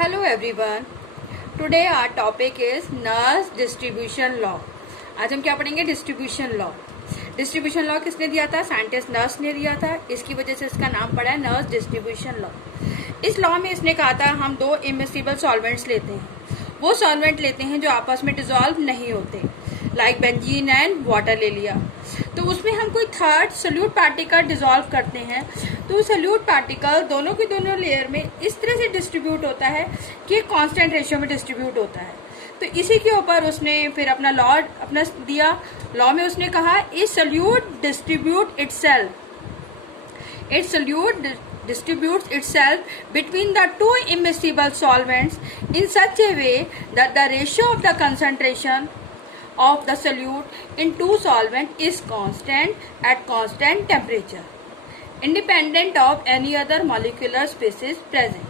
Hello everyone. Today our topic is Nernst distribution law. आज हम क्या पढ़ेंगे? Distribution law. डिस्ट्रीब्यूशन लॉ किसने दिया था? साइंटिस्ट नर्स ने दिया था. इसकी वजह से इसका नाम पड़ा है नर्स डिस्ट्रीब्यूशन लॉ. इस लॉ में इसने कहा था हम दो इमिसिबल सॉल्वेंट्स लेते हैं. वो सॉल्वेंट लेते हैं जो आपस में डिजॉल्व नहीं होते, लाइक बेंजीन एंड वाटर ले लिया. तो उसमें हम कोई थर्ड सोल्यूट पार्टिकल डिजॉल्व करते हैं, तो सोल्यूट पार्टिकल दोनों की दोनों लेयर में इस तरह से डिस्ट्रीब्यूट होता है कि कांस्टेंट रेशियो में डिस्ट्रीब्यूट होता है. तो इसी के ऊपर उसने फिर अपना लॉ अपना दिया. लॉ में उसने कहा इस solute distribute itself, its solute distributes itself between the two immiscible solvents in such a way that the ratio of the concentration of the solute in two solvent is constant at constant temperature, independent of any other molecular species present.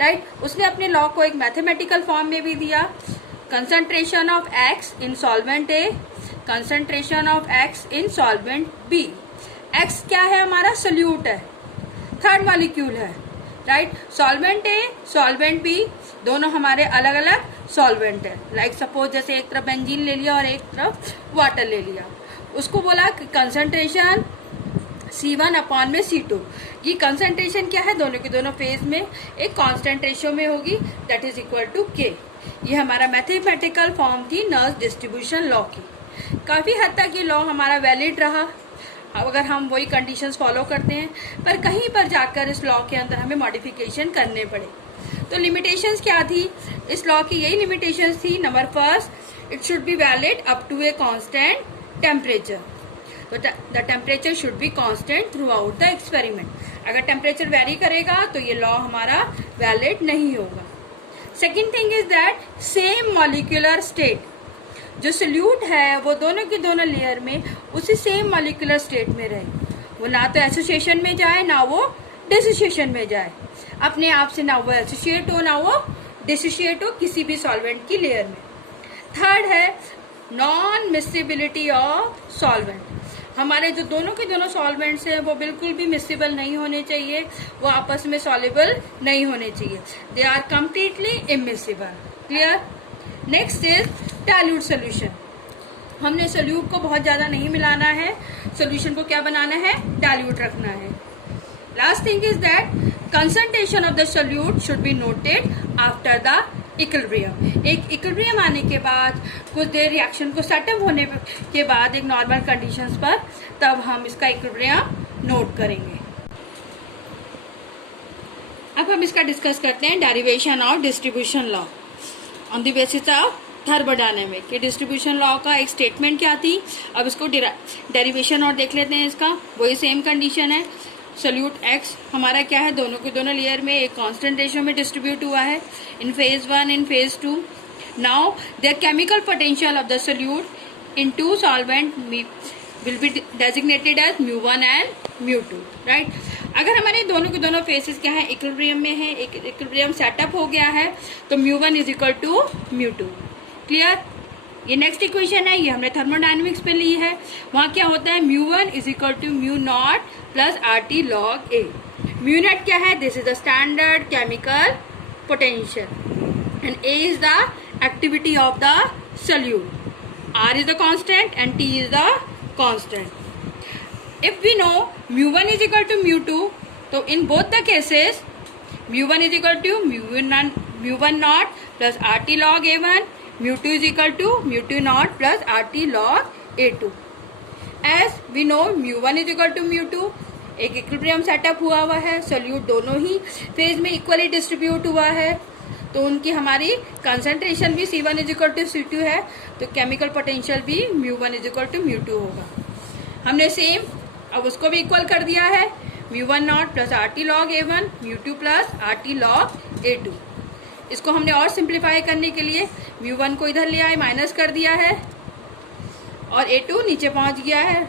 Right? उसने अपने law को एक mathematical form में भी दिया. Concentration of X in solvent A, concentration of X in solvent B. X क्या है? हमारा सोल्यूट है, थर्ड मॉलिक्यूल है. Right? Solvent A, solvent B, दोनों हमारे अलग अलग सॉल्वेंट है. लाइक सपोज जैसे एक तरफ बेंजीन ले लिया और एक तरफ वाटर ले लिया. उसको बोला कि कंसंट्रेशन C1 अपॉन में C2. ये कंसंट्रेशन क्या है? दोनों के दोनों फेज में एक कांस्टेंट रेशियो में होगी, that is equal to K. ये हमारा मैथमेटिकल फॉर्म थी नर्स डिस्ट्रीब्यूशन लॉ की. काफी हद तक ये लॉ हमारा वैलिड रहा अगर हम वही कंडीशंस फॉलो करते हैं, पर कहीं पर जाकर इस लॉ के अंदर हमें मॉडिफिकेशन करने पड़े. तो लिमिटेशंस क्या थी इस लॉ की? यही लिमिटेशंस थी. Number first, it should be valid up to a constant temperature. तो the temperature should be constant throughout the experiment. अगर टेम्परेचर वेरी करेगा तो ये लॉ हमारा वैलिड नहीं होगा. Second thing is that same molecular state, जो solute है वो दोनों की दोनों लेयर में उसी सेम मॉलिक्यूलर स्टेट में रहे. वो ना तो एसोसिएशन में जाए ना वो डिसोसिएशन में जाए. अपने आप से ना वो एसोसिएट हो ना वो डिसोसिएट हो किसी भी सॉल्वेंट की लेयर में. थर्ड है नॉन मिसिबिलिटी ऑफ सॉल्वेंट. हमारे जो दोनों के दोनों सॉल्वेंट्स हैं वो बिल्कुल भी मिसिबल नहीं होने चाहिए, वो आपस में सॉल्युबल नहीं होने चाहिए. They are completely immiscible. Clear? Next is dilute solution. हमने सोल्यूट को बहुत ज्यादा नहीं मिलाना है, सोल्यूशन को क्या बनाना है? डाइल्यूट रखना है. Last thing is that concentration of the solute should be noted after the equilibrium. एक इक्विलिब्रियम आने के बाद कुछ देर रिएक्शन को सेटअप होने के बाद एक नॉर्मल कंडीशंस पर तब हम इसका इक्विलिब्रियम नोट करेंगे. अब हम इसका डिस्कस करते हैं derivation of distribution law on the basis of thermodynamic. कि डिस्ट्रीब्यूशन लॉ का एक स्टेटमेंट क्या थी. अब इसको डेरिवेशन और देख लेते हैं. इसका वही सेम कंडीशन है. सोल्यूट एक्स हमारा क्या है? दोनों के दोनों लेयर में एक कांस्टेंट रेशियो में डिस्ट्रीब्यूट हुआ है in phase 1 in phase 2. Now their chemical potential of the solute in two solvent will be designated as μ1 and μ2. Right? अगर हमारे दोनों के दोनों फेसेस क्या है? इक्विलिब्रियम में है, एक इक्विलिब्रियम सेटअप हो गया है, तो μ1 इज इक्वल टू μ2. क्लियर? ये नेक्स्ट इक्वेशन है, ये हमने थर्मोडायनेमिक्स पे ली है. वहाँ क्या होता है? μ1 is equal to μ0 plus RT log A. μ0 क्या है? This is the standard chemical potential and A is the activity of the solute. R is the constant and T is the constant. If we know μ1 is equal to μ2, so in both the cases μ1 is equal to μ1 naught plus RT log A1, μ2 is equal to μ2 naught plus RT log A2. As we know μ1 is equal to μ2, एक equilibrium setup हुआ है, solute दोनों ही phase में equally distribute हुआ है, तो उनकी हमारी कंसंट्रेशन भी C1 is equal to C2 है, तो केमिकल पोटेंशियल भी μ1 is equal to μ2 होगा. हमने सेम अब उसको भी इक्वल कर दिया है. μ1 naught plus RT log A1, μ2 plus RT log A2. इसको हमने और सिंप्लीफाई करने के लिए μ1 को इधर ले आए, माइनस कर दिया है, और A2 नीचे पहुंच गया है,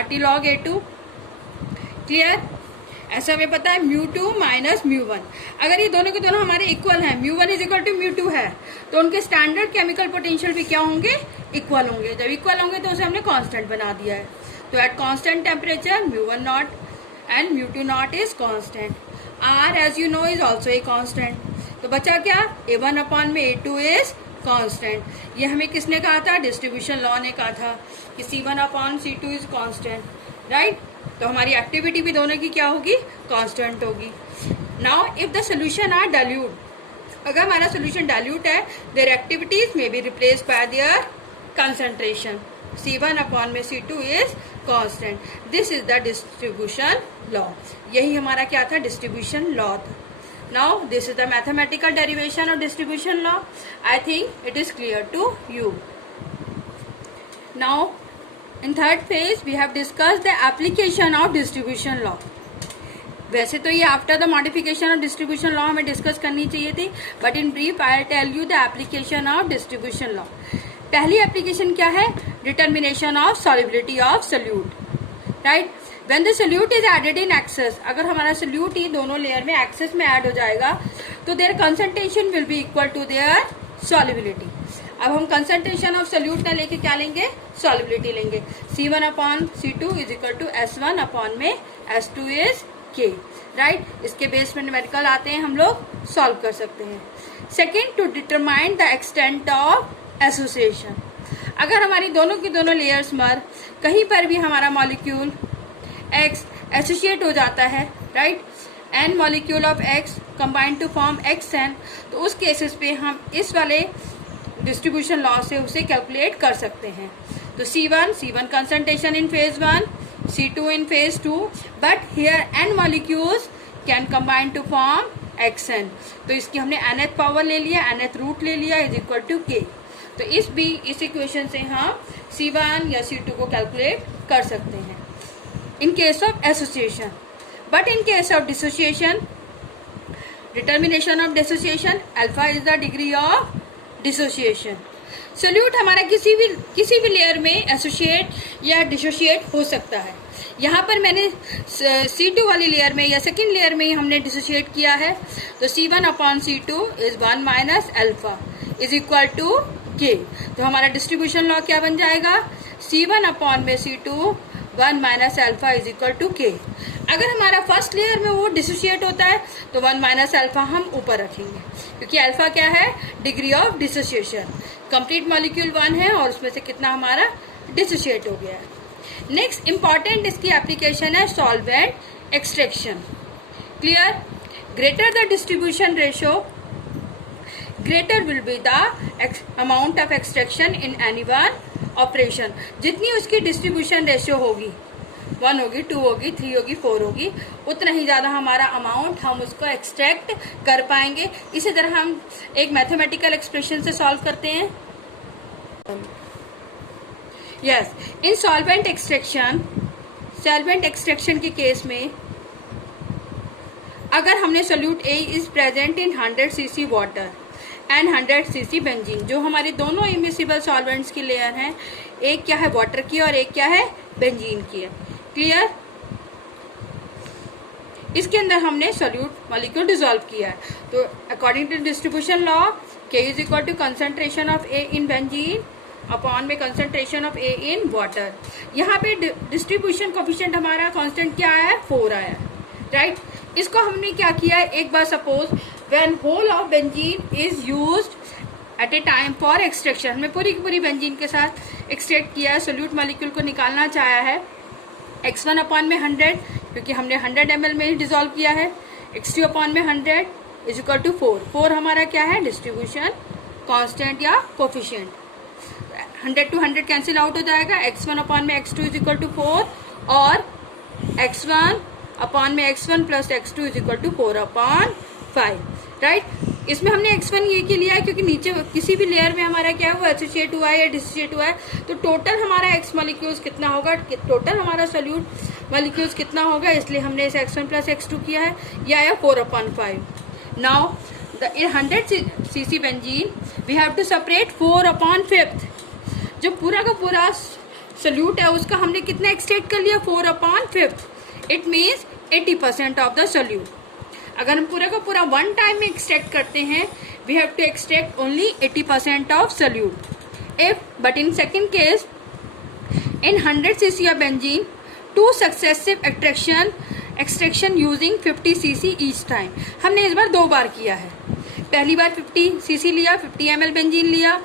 RT log A2. क्लियर? ऐसा हमें पता है μ2 माइनस μ1. अगर ये दोनों के दोनों हमारे इक्वल हैं, μ1 इज इक्वल टू μ2 है, तो उनके स्टैंडर्ड केमिकल पोटेंशियल भी क्या होंगे? इक्वल होंगे. जब इक्वल होंगे तो उसे हमने कांस्टेंट बना दिया है. तो at constant temperature μ1 naught and μ2 naught is constant. R as you know is also a constant. तो बचा क्या, A1 अपॉन में A2 इज कांस्टेंट। ये हमें किसने कहा था, डिस्ट्रीब्यूशन लॉ ने कहा था कि C1 upon C2 is constant, right. तो हमारी एक्टिविटी भी दोनों की क्या होगी, कांस्टेंट होगी। Now if the solution are dilute, अगर हमारा सोल्यूशन डाइल्यूट है, their activities may be replaced by their concentration. C1 upon में C2 is constant. This is the distribution law. यही हमारा क्या था, डिस्ट्रीब्यूशन लॉ था। Now this is the mathematical derivation of distribution law. I think it is clear to you. Now in third phase we have discussed the application of distribution law. वैसे तो ये after the modification of distribution law हमें discuss करनी चाहिए थी, but in brief I tell you the application of distribution law. पहली application क्या है, determination of solubility of solute, right. When the solute is added in excess, अगर हमारा solute ही दोनों लेयर में excess में ऐड हो जाएगा तो their concentration will be equal to their solubility। अब हम concentration of solute ना लेके क्या लेंगे, solubility लेंगे। C1 upon C2 is equal to S1 upon में S2 is K, right। इसके बेस में न्यूमेरिकल आते हैं, हम लोग सॉल्व कर सकते हैं। Second, to determine the extent of association. अगर हमारी दोनों की दोनों लेयर्स पर कहीं पर भी हमारा मॉलिक्यूल X एसोसिएट हो जाता है, right, N molecule of X combine to form XN, तो उस केसेस पे हम इस वाले डिस्ट्रीब्यूशन लॉ से उसे कैलकुलेट कर सकते हैं। तो C1 concentration in phase 1, C2 in phase 2, but here n molecules can combine to form xn। तो इसकी हमने nth पावर ले लिया, nth रूट ले लिया, इज इक्वल टू k। तो इस इक्वेशन से हम C1 या C2 को कैलकुलेट कर सकते हैं in case of association. But in case of dissociation, determination of dissociation, alpha is the degree of dissociation. Solute हमारा किसी भी लेयर में एसोसिएट या डिसोसिएट हो सकता है। यहाँ पर मैंने C2 वाली लेयर में या सेकेंड लेयर में ही हमने डिसोसिएट किया है, तो C1 upon C2 is 1 minus alpha is equal to K। तो हमारा डिस्ट्रीब्यूशन लॉ क्या बन जाएगा, C1 अपॉन में C2 1 minus alpha is equal to K। अगर हमारा फर्स्ट लेयर में वो डिसोसिएट होता है तो 1 माइनस अल्फा हम ऊपर रखेंगे, क्योंकि अल्फा क्या है, degree of dissociation. Complete molecule 1 है और उसमें से कितना हमारा डिसोसिएट हो गया है। नेक्स्ट इंपॉर्टेंट इसकी एप्लीकेशन है solvent extraction. Clear, greater the distribution ratio, greater will be the amount of extraction in any one operation. जितनी उसकी डिस्ट्रीब्यूशन रेशियो होगी, 1 होगी, 2 होगी, 3 होगी, 4 होगी, उतना ही ज़्यादा हमारा अमाउंट हम उसको एक्सट्रैक्ट कर पाएंगे। इसी तरह हम एक मैथमेटिकल एक्सप्रेशन से सॉल्व करते हैं। यस, इन सॉल्वेंट एक्सट्रैक्शन के केस में अगर हमने solute A is present in 100 cc water and 100 cc benzene, जो हमारे दोनों इमिसिबल सॉल्वेंट्स की लेयर हैं, एक क्या है वाटर की और एक क्या है बेंजीन की है। क्लियर, इसके अंदर हमने सोल्यूट मॉलिक्यूल डिसॉल्व किया है। तो according to distribution law, K is equal to concentration of A in benzene upon में concentration of A in water. यहाँ पे डिस्ट्रीब्यूशन कोफिशिएंट हमारा कांस्टेंट क्या आया, 4 आया, राइट। इसको हमने क्या किया है, एक बार suppose when whole of benzene is used at a time for extraction, हमने पूरी की पूरी बेंजीन के साथ एक्सट्रैक्ट किया है, सोल्यूट मॉलिक्यूल को निकालना चाहा है। x1 अपॉन में 100, क्योंकि हमने 100 ml में ही डिसॉल्व किया है, x2 अपॉन में 100 इज इक्वल टू 4 हमारा क्या है, डिस्ट्रीब्यूशन कांस्टेंट या कोफिशिएंट। 100 to 100 कैंसिल आउट हो जाएगा, x1 अपॉन में x2 इज इक्वल टू 4 और x1 अपॉन में x1 plus x2 is equal to 4 upon 5, right. इसमें हमने x1 ये के लिया है क्योंकि नीचे किसी भी लेयर में हमारा क्या है वो एसोसिएट हुआ है या डिसोसिएट हुआ है, तो टोटल हमारा x मॉलिक्यूल्स कितना होगा, टोटल हमारा सोल्यूट मॉलिक्यूल्स कितना होगा, इसलिए हमने इसे x1 प्लस x2 किया है, यह आया 4 upon 5। Now in 100 cc benzene we have to separate 4 upon 5। जो पूरा का पूरा सोल्यूट है उसका हमने कितना एक्सट्रैक्ट कर लिया, 4 upon 5। It means 80% of the solute. अगर हम पूरा का पूरा 1 टाइम में एक्सट्रैक्ट करते हैं, we have to extract only 80% of solute. If but in second case, in 100 cc of benzene, 2 successive extraction using 50 cc each time। हमने इस बार 2 बार किया है, पहली बार 50 सीसी लिया, 50 ml बेंजीन लिया,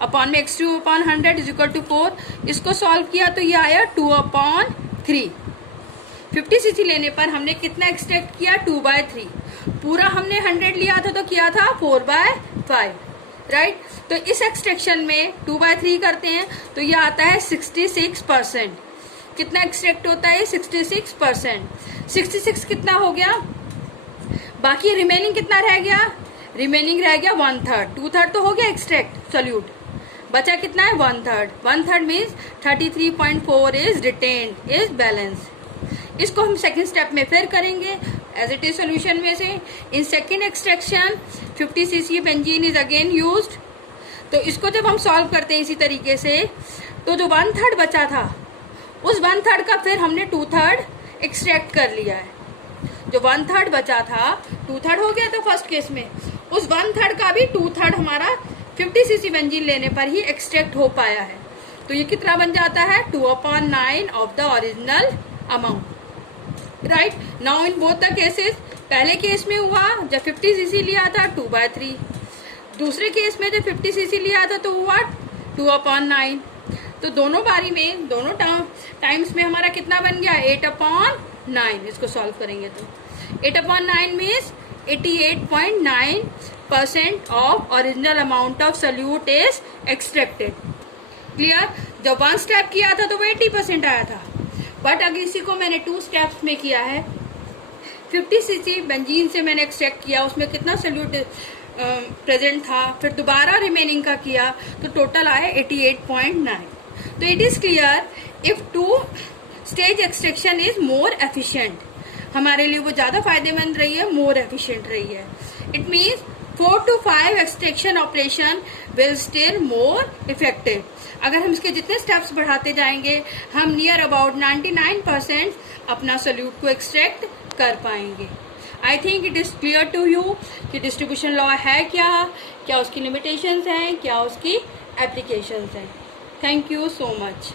अपॉन में x2 upon 100 is equal to 4। इसको solve किया तो ये आया 2/3। 50 सीसी लेने पर हमने कितना एक्सट्रैक्ट किया, 2/3। पूरा हमने 100 लिया था तो किया था 4/5, राइट। तो इस एक्सट्रैक्शन में 2/3 करते हैं तो ये आता है 66%। कितना एक्सट्रैक्ट होता है, 66%। 66 कितना हो गया, बाकी रिमेनिंग कितना रह गया, रिमेनिंग रह गया 1/3। 2/3 तो हो गया एक्सट्रैक्ट सोल्यूट, बचा कितना है 1/3। 1/3 means 33.4 is retained, is balance. इसको हम सेकेंड स्टेप में फिर करेंगे एज इट इज सोल्यूशन में से। In second extraction 50 CC benzene is again used. तो इसको जब हम सॉल्व करते हैं इसी तरीके से, तो जो 1/3 बचा था उस 1/3 का फिर हमने 2/3 एक्सट्रैक्ट कर लिया है। जो 1/3 बचा था, 2/3 हो गया था फर्स्ट केस में, उस 1/3 का भी 2/3 हमारा 50 सीसी बेंजीन लेने पर ही एक्सट्रैक्ट हो पाया है। तो ये कितना बन जाता है, 2/9 of the original amount, right. Now in both the cases, पहले केस में हुआ जब 50 सीसी लिया था 2/3, दूसरे केस में जब 50 सीसी लिया था तो हुआ 2/9। तो दोनों बारी में, दोनों टाइम्स में हमारा कितना बन गया, 8/9। इसको सॉल्व करेंगे तो 8/9 means 88.9% of original amount of solute is extracted. Clear. जब 1 स्टेप किया था तो वो 80% आया था, बट अगर इसी को मैंने 2 स्टेप्स में किया है, 50 सीसी बेंजीन से मैंने एक्सट्रैक्ट किया, उसमें कितना सोल्यूट प्रेजेंट था, फिर दोबारा रिमेनिंग का किया तो टोटल आया 88.9। तो it is clear if 2 stage extraction is more efficient, हमारे लिए वो ज्यादा फायदेमंद रही है, मोर एफिशिएंट रही है। It means 4 to 5 extraction operation will still more effective. अगर हम इसके जितने स्टेप्स बढ़ाते जाएंगे, हम नियर अबाउट 99% अपना सोल्यूट को एक्सट्रैक्ट कर पाएंगे। I think it is clear to you कि डिस्ट्रीब्यूशन लॉ है क्या उसकी लिमिटेशंस हैं, क्या उसकी एप्लीकेशंस हैं। Thank you so much.